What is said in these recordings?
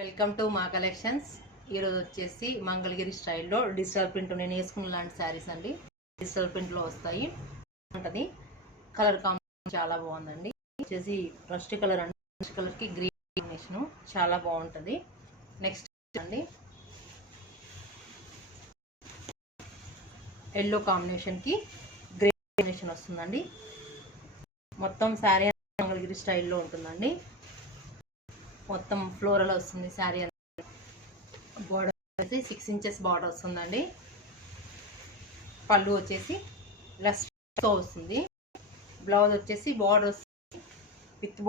Welcome to మా collections. ఈరోజు వచ్చేసి మంగళగిరి స్టైల్లో డిజిటల్ ప్రింట్ నేను వేసుకున్న లాంటి శారీస్ అండి. డిజిటల్ ప్రింట్లో వస్తాయి ఉంటుంది. కలర్ కాంబినేషన్ చాలా బాగుందండి. వచ్చేసి రస్ట్ కలర్ అండి. రస్ట్ కలర్కి గ్రీన్ కాంబినేషన్ చాలా బాగుంటుంది. నెక్స్ట్ అండి ఎల్లో కాంబినేషన్కి గ్రే కాంబినేషన్ వస్తుందండి. మొత్తం శారీ మంగళగిరి స్టైల్లో ఉంటుందండి. మొత్తం ఫ్లోరల్ వస్తుంది శారీ. బార్డర్ వచ్చేసి 6 ఇంచెస్ బార్డర్ వస్తుందండి. పళ్ళు వచ్చేసి లస్ట్తో వస్తుంది. బ్లౌజ్ వచ్చేసి బార్డర్ వస్తుంది విత్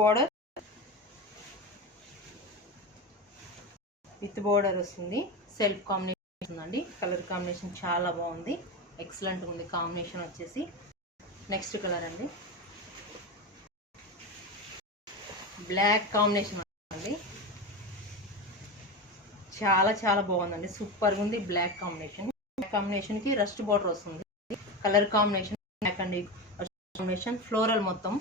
బార్డర్ వస్తుంది. సెల్ఫ్ కాంబినేషన్ వస్తుందండి. కలర్ కాంబినేషన్ చాలా బాగుంది, ఎక్సలెంట్ ఉంది కాంబినేషన్ వచ్చేసి. నెక్స్ట్ కలర్ అండి బ్లాక్ కాంబినేషన్ అండి. చాలా చాలా బాగుందండి, సూపర్గా ఉంది. బ్లాక్ కాంబినేషన్కి రస్ట్ బార్డర్ వస్తుంది. కలర్ కాంబినేషన్ బ్లాక్ అండి. కాంబినేషన్ ఫ్లోరల్ మొత్తం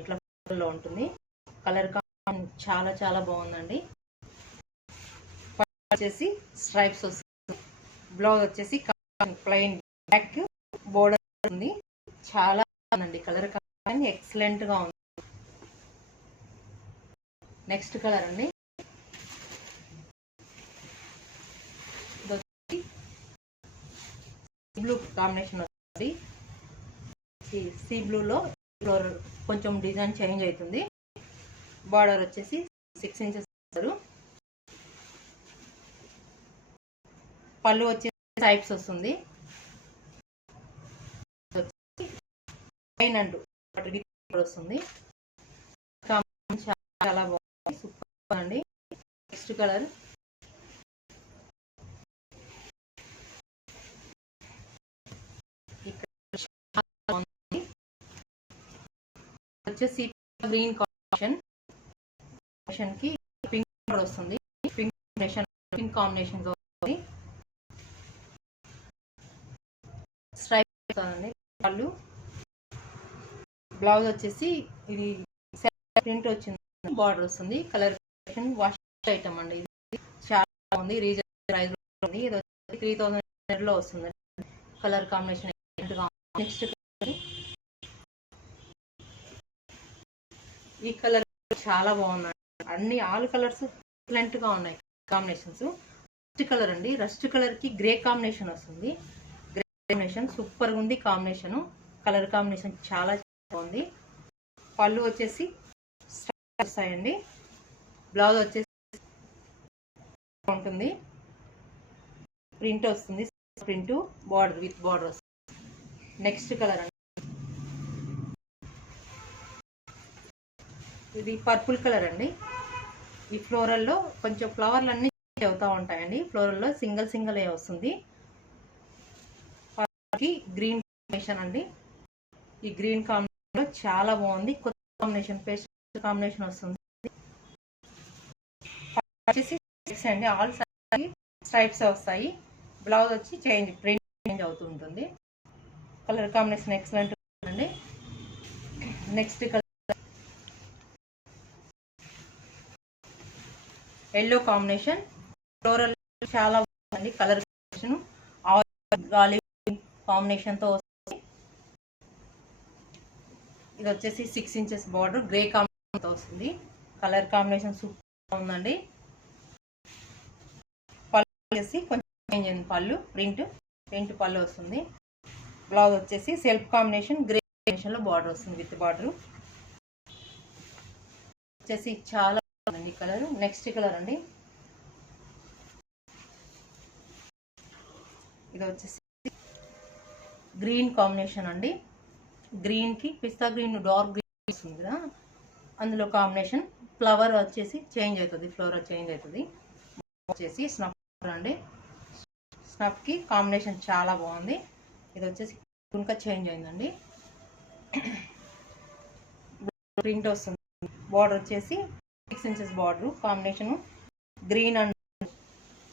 ఇట్లా ఫ్లోరల్లో ఉంటుంది. కలర్ కాంబినేషన్ చాలా చాలా బాగుందండి. వచ్చేసి స్ట్రైప్స్ వస్తుంది. బ్లౌజ్ వచ్చేసి ప్లెయిన్ బ్లాక్ బోర్డర్ ఉంది. చాలా బాగుందండి. కలర్ కాంబినేషన్ ఎక్సలెంట్ గా ఉంది. నెక్స్ట్ కలర్ అండి బ్లూ కాంబినేషన్ వస్తుంది. సీ బ్లూలో కొంచెం డిజైన్ చేంజ్ అవుతుంది. బార్డర్ వచ్చేసి 6 ఇంచెస్. పళ్ళు వచ్చేసి టైప్స్ వస్తుంది. వస్తుంది. చాలా బాగుంది, సూపర్ అండి. నెక్స్ట్ కలర్ వచ్చేసి గ్రీన్ కాంబినేషన్ కి పింక్ కలర్ వస్తుంది. పింక్ కాంబినేషన్ వస్తుంది. స్ట్రైప్ వస్తుందండి. వాళ్ళు బ్లౌజ్ వచ్చేసి ఇది ప్రింట్ వచ్చింది. బార్డర్ వస్తుంది. కలర్ కాంబినేషన్ వాష్ ఐటమ్ అండి. ఇది చాలా బాగుంది. రీజనబుల్ ప్రైస్ ఉంది. ఇది వచ్చి 3000 లో వస్తుంది. కలర్ కాంబినేషన్ నెక్స్ట్ ఈ కలర్ చాలా బాగున్నాయి. ఆల్ కలర్స్ ఎక్సలెంట్ గా ఉన్నాయి కాంబినేషన్స్. రస్ట్ కలర్ అండి. రస్ట్ కలర్ కి గ్రే కాంబినేషన్ వస్తుంది. గ్రే కాంబినేషన్ సూపర్ గా ఉంది కాంబినేషన్. కలర్ కాంబినేషన్ చాలా బాగుంది. పళ్ళు వచ్చేసి వస్తాయండి. బ్లౌజ్ వచ్చేసి ఉంటుంది. ప్రింట్ వస్తుంది. ప్రింట్ బార్డర్ విత్ బార్డర్ వస్తుంది. నెక్స్ట్ కలర్ అండి ఇది పర్పుల్ కలర్ అండి. ఈ ఫ్లోరల్లో కొంచెం ఫ్లవర్లు అన్ని అవుతూ ఉంటాయండి. ఫ్లోరల్లో సింగిల్ ఏ వస్తుంది. గ్రీన్ కాంబినేషన్ అండి. ఈ గ్రీన్ కాంబినేషన్ లో చాలా బాగుంది. కొత్త కాంబినేషన్ పేస్ట్ కాంబినేషన్ వస్తుంది. వచ్చేసి అండి ఆల్ స్ట్రైప్స్ వస్తాయి. బ్లౌజ్ వచ్చి ప్రింట్ చేంజ్ అవుతూ ఉంటుంది. కలర్ కాంబినేషన్ ఎక్సలెంట్ అండి. Next colour yellow combination floral చాలా బాగుంది. కలర్ కాంబినేషన్ ఆలివ్ కాంబినేషన్ తో వస్తుంది. ఇది వచ్చేసి 6 ఇంచెస్ బార్డర్ గ్రే కాంబినేషన్ తో వస్తుంది. కలర్ కాంబినేషన్ సూపర్ ఉందండి. పళ్ళు వచ్చేసి కొంచెం చేంజ్ అయింది. ప్రింట్ పళ్ళు వస్తుంది. బ్లౌజ్ వచ్చేసి సెల్ఫ్ కాంబినేషన్ గ్రే కాంబినేషన్ లో బార్డర్ వస్తుంది విత్ బార్డర్ వచ్చేసి చాలా బాగుంది కలర్. నెక్స్ట్ కలర్ అండి ఇది వచ్చేసి గ్రీన్ కాంబినేషన్ అండి. గ్రీన్ కి పిస్తా గ్రీన్ డార్క్ గ్రీన్ వస్తుంది కదా, అందులో కాంబినేషన్. ఫ్లవర్ వచ్చేసి చేంజ్ అవుతుంది. ఫ్లవర్ చేంజ్ అవుతుంది. వచ్చేసి స్నఫ్ అండి. స్నఫ్ కి కాంబినేషన్ చాలా బాగుంది. ఇది వచ్చేసి ఇంకా చేంజ్ అయిందండి. ప్రింట్ వస్తుంది. బార్డర్ వచ్చేసి 6 inches border. Combination green and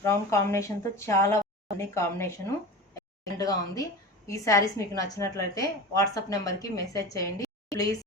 brown combination తో చాలా బాగుంది. కాంబినేషన్ ఎక్సలెంట్ గా ఉంది. ఈ శారీస్ మీకు నచ్చినట్లయితే వాట్సాప్ నెంబర్కి మెసేజ్ చేయండి ప్లీజ్.